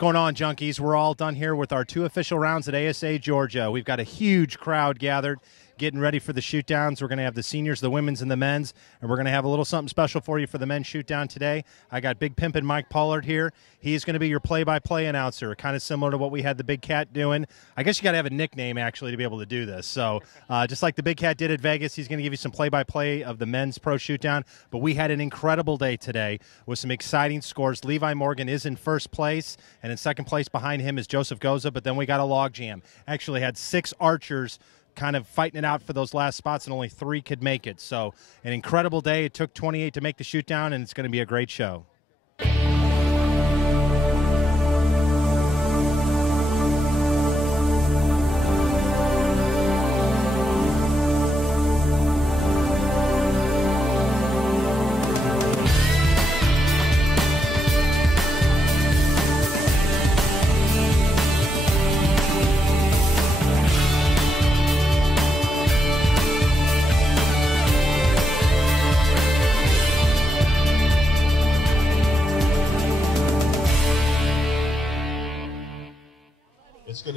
going on, junkies? We're all done here with our 2 official rounds at ASA Georgia. We've got a huge crowd gathered, getting ready for the shoot-downs. We're going to have the seniors, the women's, and the men's, and we're going to have a little something special for you for the men's shoot-down today. I got Big Pimpin' Mike Pollard here. He's going to be your play-by-play announcer, kind of similar to what we had the Big Cat doing. I guess you got to have a nickname, actually, to be able to do this. So just like the Big Cat did at Vegas, he's going to give you some play-by-play of the men's pro shoot-down. But we had an incredible day today with some exciting scores. Levi Morgan is in first place, and in second place behind him is Joseph Goza, but then we got a logjam. Actually had 6 archers kind of fighting it out for those last spots, and only 3 could make it. So an incredible day. It took 28 to make the shoot down, and it's going to be a great show.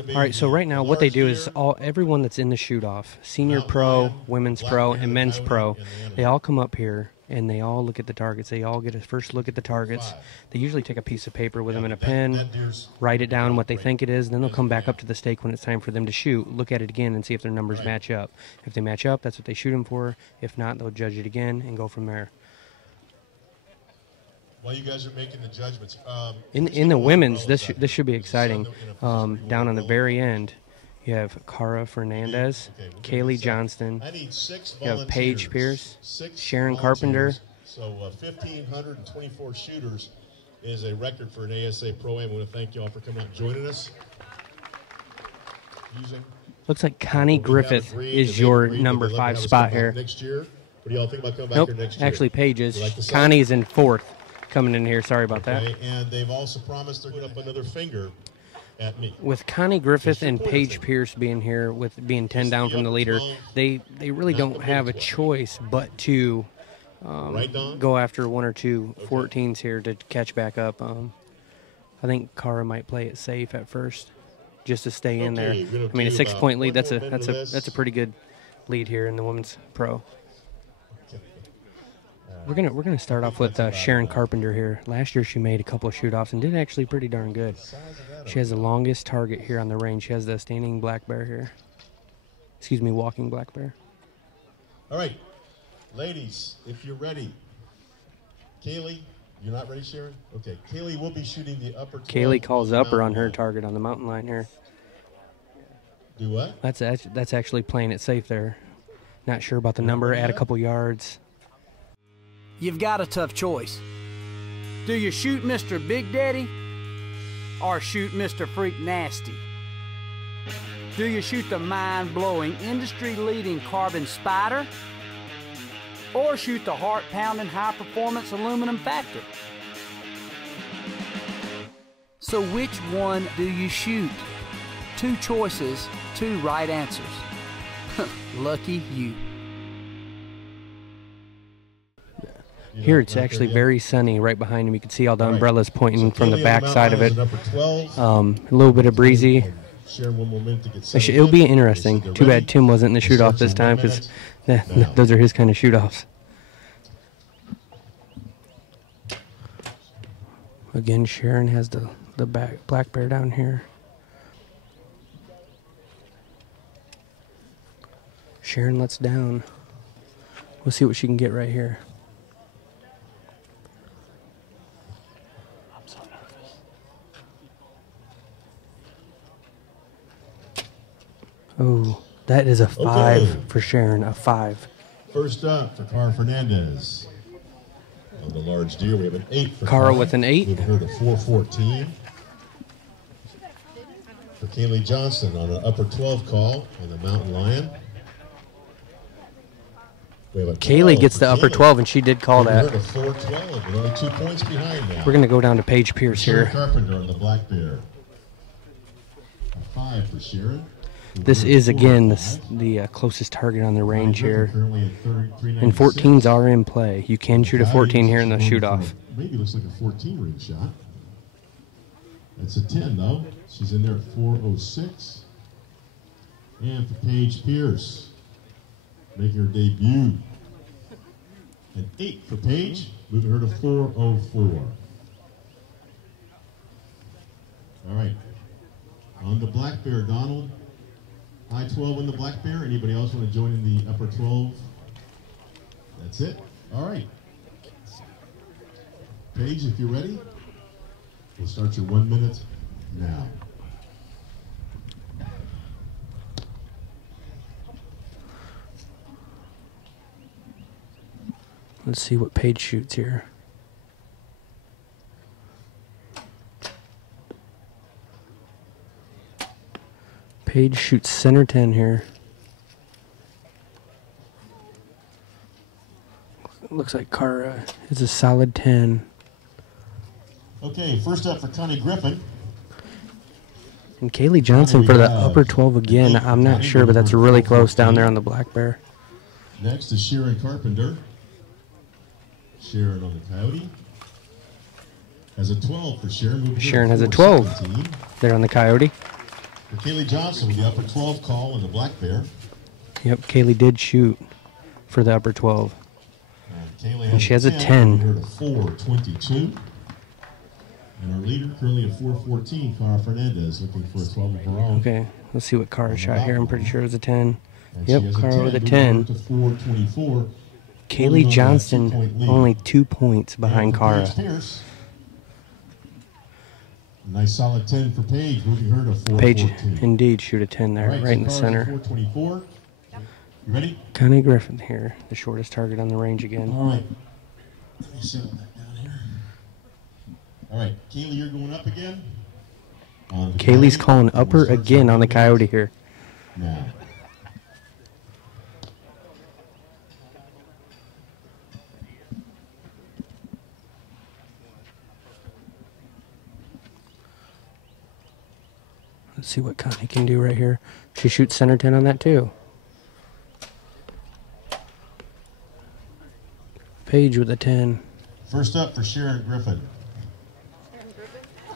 All right, so right now what they do is everyone that's in the shoot-off, senior pro, women's pro, and men's pro, they all come up here and they all look at the targets. They all get a first look at the targets. They usually take a piece of paper with them and a pen, write it down what they think it is, and then they'll come back up to the stake when it's time for them to shoot, look at it again and see if their numbers match up. If they match up, that's what they shoot them for. If not, they'll judge it again and go from there. While you guys are making the judgments, in the women's, this should be exciting. Down on the very end, you have Cara Fernandez, Kaylee Johnston, you have Paige Pierce, Sharon Carpenter. So 1,524 shooters is a record for an ASA Pro-Am. I want to thank you all for coming out and joining us. Looks like Connie Griffith is your number 5 spot here. Next year. What do y'all think about coming back Nope, here next year? actually Paige is. Connie's in 4th. Coming in here, sorry about that. And they've also promised they're going to put another finger at me. With Connie Griffith and Paige Pierce being here, with being 10 down from the leader, they really don't have a choice but to go after 1 or 2 14s here to catch back up. I think Cara might play it safe at first, just to stay in there. I mean, a 6-point lead. That's a pretty good lead here in the women's pro. We're gonna start off with Sharon Carpenter here. Last year she made a couple of shoot-offs and did actually pretty darn good. She has the longest target here on the range. She has the standing black bear here. Excuse me, walking black bear. All right, ladies, if you're ready. Kaylee, you're not ready, Sharon? Okay, Kaylee will be shooting the upper 12. Kaylee calls upper on her target on the mountain line here. Do what? That's actually playing it safe there. Not sure about the number, add a couple yards. You've got a tough choice. Do you shoot Mr. Big Daddy or shoot Mr. Freak Nasty? Do you shoot the mind-blowing, industry-leading Carbon Spider or shoot the heart-pounding, high-performance aluminum Factor? So which one do you shoot? 2 choices, 2 right answers. Lucky you. Here it's actually very sunny right behind him. You can see all the umbrellas pointing from the back side of it. A little bit of breezy. It'll be interesting. Too bad Tim wasn't in the shoot-off this time because those are his kind of shoot-offs. Again, Sharon has the black bear down here. Sharon lets down. We'll see what she can get right here. Oh, that is a 5 for Sharon, a 5. First up for Cara Fernandez. On the large deer, we have an 8 for Cara with an 8. Moving her to 414. For Kaylee Johnson on an upper 12 call on the Mountain Lion. Kaylee gets the upper 12, and she did call that. Moving her to 412, but only 2 points behind now. We're going to go down to Paige Pierce here. Carpenter on the black bear. A 5 for Sharon. This is, again, the closest target on the range here. And 14s are in play. You can shoot a 14 here in the shoot-off. Maybe looks like a 14 ring shot. That's a 10, though. She's in there at 4:06. And for Paige Pierce, making her debut. An 8 for Paige, moving her to 4:04. All right. On the black bear, Donald. High 12 in the black bear. Anybody else want to join in the upper 12? That's it. All right. Paige, if you're ready, we'll start your 1 minute now. Let's see what Paige shoots here. Paige shoots center 10 here. Looks like Cara is a solid 10. Okay, first up for Connie Griffin. And Kaylee Johnson for the upper 12 again. I'm not sure, but that's really close down there on the black bear. Next is Sharon Carpenter. Sharon on the Coyote. Has a 12 for Sharon. Sharon has a 12 there on the Coyote. For Kaylee Johnson with the upper 12 call on the black bear. Yep, Kaylee did shoot for the upper 12. And she has a 10. 4:22. And our leader currently at 4:14, Cara Fernandez, looking for a 12 of her own. Okay, let's see what Cara shot here. I'm pretty sure it was a 10. And yep, Cara with a 10. 4:24. Kaylee Johnston only 2 points behind Cara. Nice solid 10 for Paige, moving her to 4:14. Paige, indeed, shoot a 10 there, right in the center. 4:24. You ready? Connie Griffin here, the shortest target on the range again. All right. Let me settle that down here. All right, Kaylee, you're going up again. Kaylee's calling upper again on the Coyote here. Now. Let's see what Connie can do right here. She shoots center 10 on that too. Paige with a 10. First up for Sharon Griffin.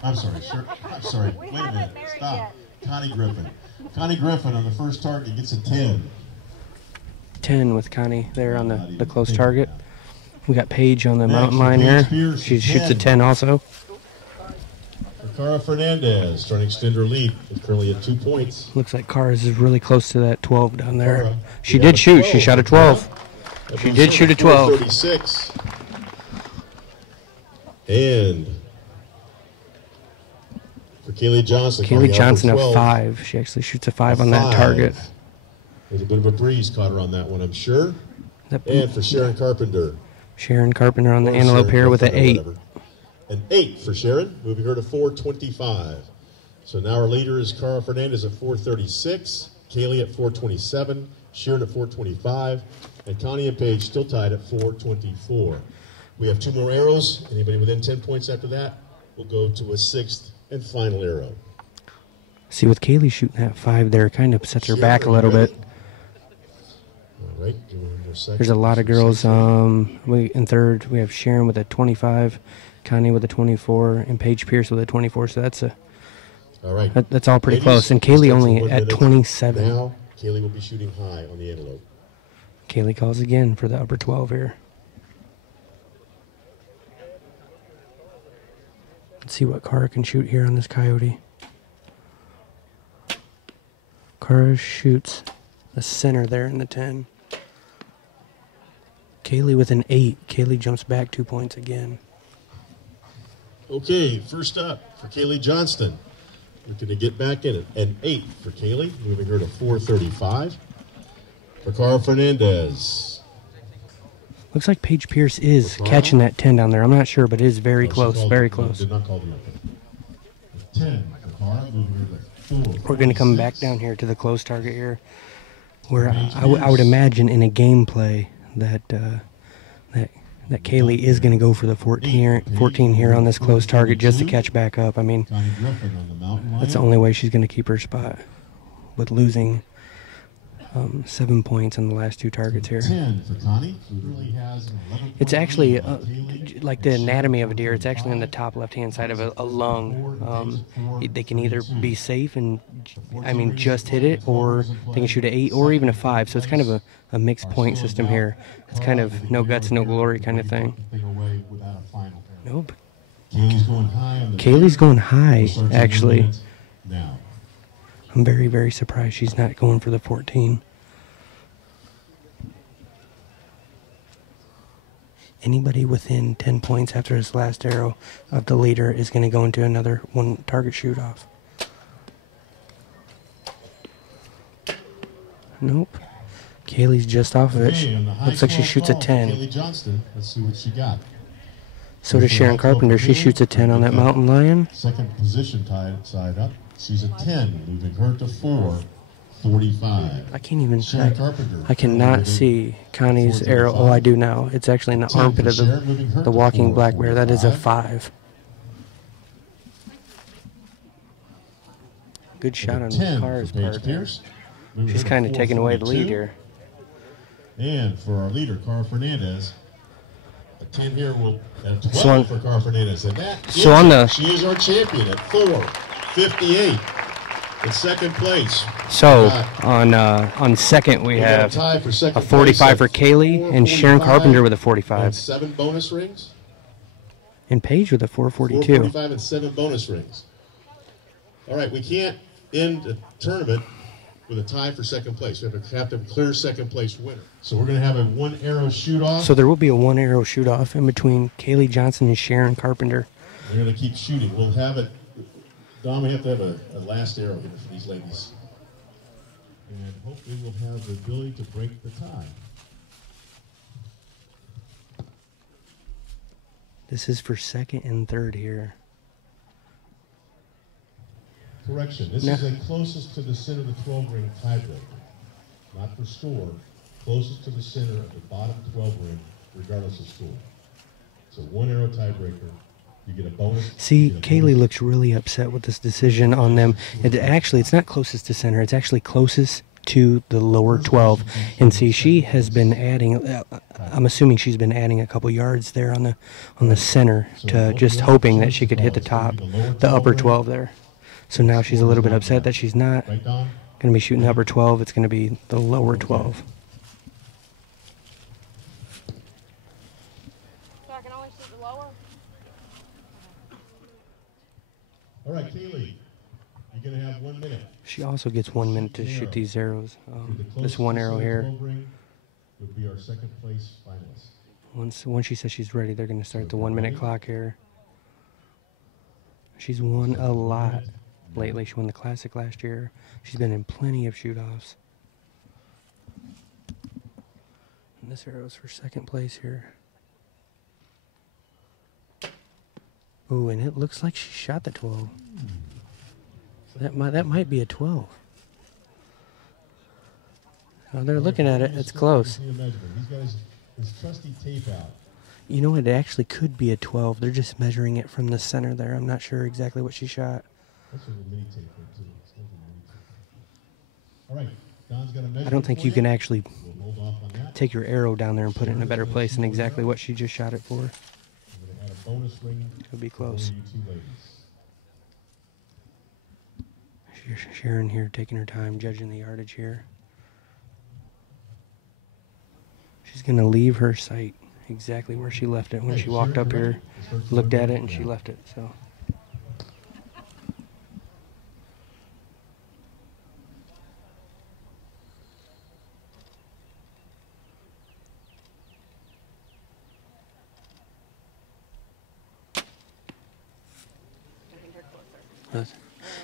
I'm sorry, wait a minute, stop. Connie Griffin. Connie Griffin on the first target gets a 10. 10 with Connie there on the close target. We got Paige on the mountain line here. She shoots a 10 also. Cara Fernandez trying to extend her lead. It's currently at 2 points. Looks like Cara's is really close to that 12 down there. She did shoot. She shot a 12. She did shoot a 12. 36. And for Kaylee Johnson. Kaylee Johnson a 5. She actually shoots a 5 on that target. There's a bit of a breeze caught her on that one, I'm sure. And for Sharon Carpenter. Sharon Carpenter on the antelope here with an 8. An 8 for Sharon, moving her to 4:25. So now our leader is Cara Fernandez at 4:36, Kaylee at 4:27, Sharon at 4:25, and Connie and Paige still tied at 4:24. We have 2 more arrows. Anybody within 10 points after that will go to a 6th and final arrow. See, with Kaylee shooting that 5 there, kind of sets her back a little bit. All right, give me 1 more second. There's a lot of girls. In third, we have Sharon with a 25. Connie with a 24, and Paige Pierce with a 24, so that's all right. That's all pretty close. And Kaylee only at 27. Now, Kaylee will be shooting high on the antelope. Kaylee calls again for the upper 12 here. Let's see what Cara can shoot here on this Coyote. Cara shoots the center there in the 10. Kaylee with an 8. Kaylee jumps back 2 points again. Okay, first up for Kaylee Johnston. We're going to get back in it. An 8 for Kaylee, moving her to 4:35. For Cara Fernandez. Looks like Paige Pierce is catching that 10 down there. I'm not sure, but it is very close, very close. Did not call the upper. 10 for Cara, moving her to 4. We're going to come back down here to the close target here, where I would imagine in a gameplay that that Kaylee is going to go for the 14 here on this close target just to catch back up. I mean, that's the only way she's going to keep her spot with losing 7 points on the last 2 targets here. 10 for Connie, who really has 11 It's actually like the anatomy of a deer. It's actually on the top left-hand side of a lung. They can either be safe and, just hit it, or they can shoot an 8 or even a 5. So it's kind of a mixed point system here. It's kind of no guts, no glory kind of thing. Nope. Kaylee's going high, actually. I'm very, very surprised she's not going for the 14. Anybody within 10 points after his last arrow of the leader is going to go into another 1 target shoot off. Nope. Kaylee's just off of it. Looks like she shoots a 10. Kaylee Johnston, let's see what she got. So does Sharon Carpenter. She shoots a 10 on that mountain lion. Second position side up. She's a 10, moving her to 4:45. I can't even. I cannot see Connie's arrow. Oh, I do now. It's actually in the armpit of the walking black bear. That is a 5. Good shot on Carr's part there. She's kind of taking away the lead here. And for our leader, Cara Fernandez, a 10 here will, and a 12 for Cara Fernandez. And that she is our champion at 4:58 in second place. So on second we have a 45 for Kaylee and Sharon Carpenter with a 45. And 7 bonus rings. And Paige with a 442. 445 and 7 bonus rings. All right, we can't end the tournament with a tie for second place. We have to clear second place winner. So we're going to have a 1 arrow shoot off. So there will be a 1 arrow shoot off in between Kaylee Johnson and Sharon Carpenter. We're going to keep shooting. We'll have it. Don, we have to have a last arrow here for these ladies. And hopefully we'll have the ability to break the tie. This is for second and third here. Correction. This is a closest to the center of the 12 ring tiebreaker. Not for score. Closest to the center of the bottom 12 ring, regardless of score. So 1 arrow tiebreaker. You get a bonus. See, Kaylee looks really upset with this decision on them. It's not closest to center. It's actually closest to the lower 12. And see, she has been adding, I'm assuming she's been adding a couple yards there on the center to just hoping that she could hit the upper 12 there. So now she's a little bit upset that she's not going to be shooting the upper 12. It's going to be the lower 12. So I can only shoot the lower? All right, Kaylee, you're going to have 1 minute. She also gets 1 minute to shoot these arrows. This 1 arrow here. Would be our second place finalist. Once she says she's ready, they're going to start the 1 minute clock here. She's won a lot lately. She won the Classic last year. She's been in plenty of shoot-offs. And this arrow's for second place here. Ooh, and it looks like she shot the 12. That might be a 12. Oh, they're looking at it. It's close. He's got his trusty tape out. You know, it actually could be a 12. They're just measuring it from the center there. I'm not sure exactly what she shot. That's a mini tape there, too. All right. Don's got a measure. I don't think you can actually take your arrow down there and put it in a better place than exactly what she just shot it for. I'm going to add a bonus ring. It'll be close. For you two ladies. Sharon here taking her time, judging the yardage here. She's going to leave her sight exactly where she left it when she walked up here, looked at it, and she left it. So.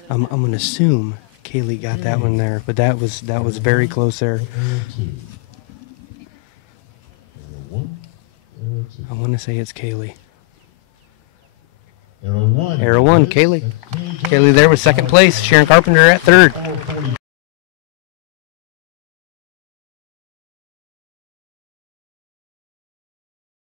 I'm going to assume Kaylee got that one there, but that was very close there. I want to say it's Kaylee. Arrow 1. Arrow 1, Kaylee. Kaylee there with second place. Sharon Carpenter at third.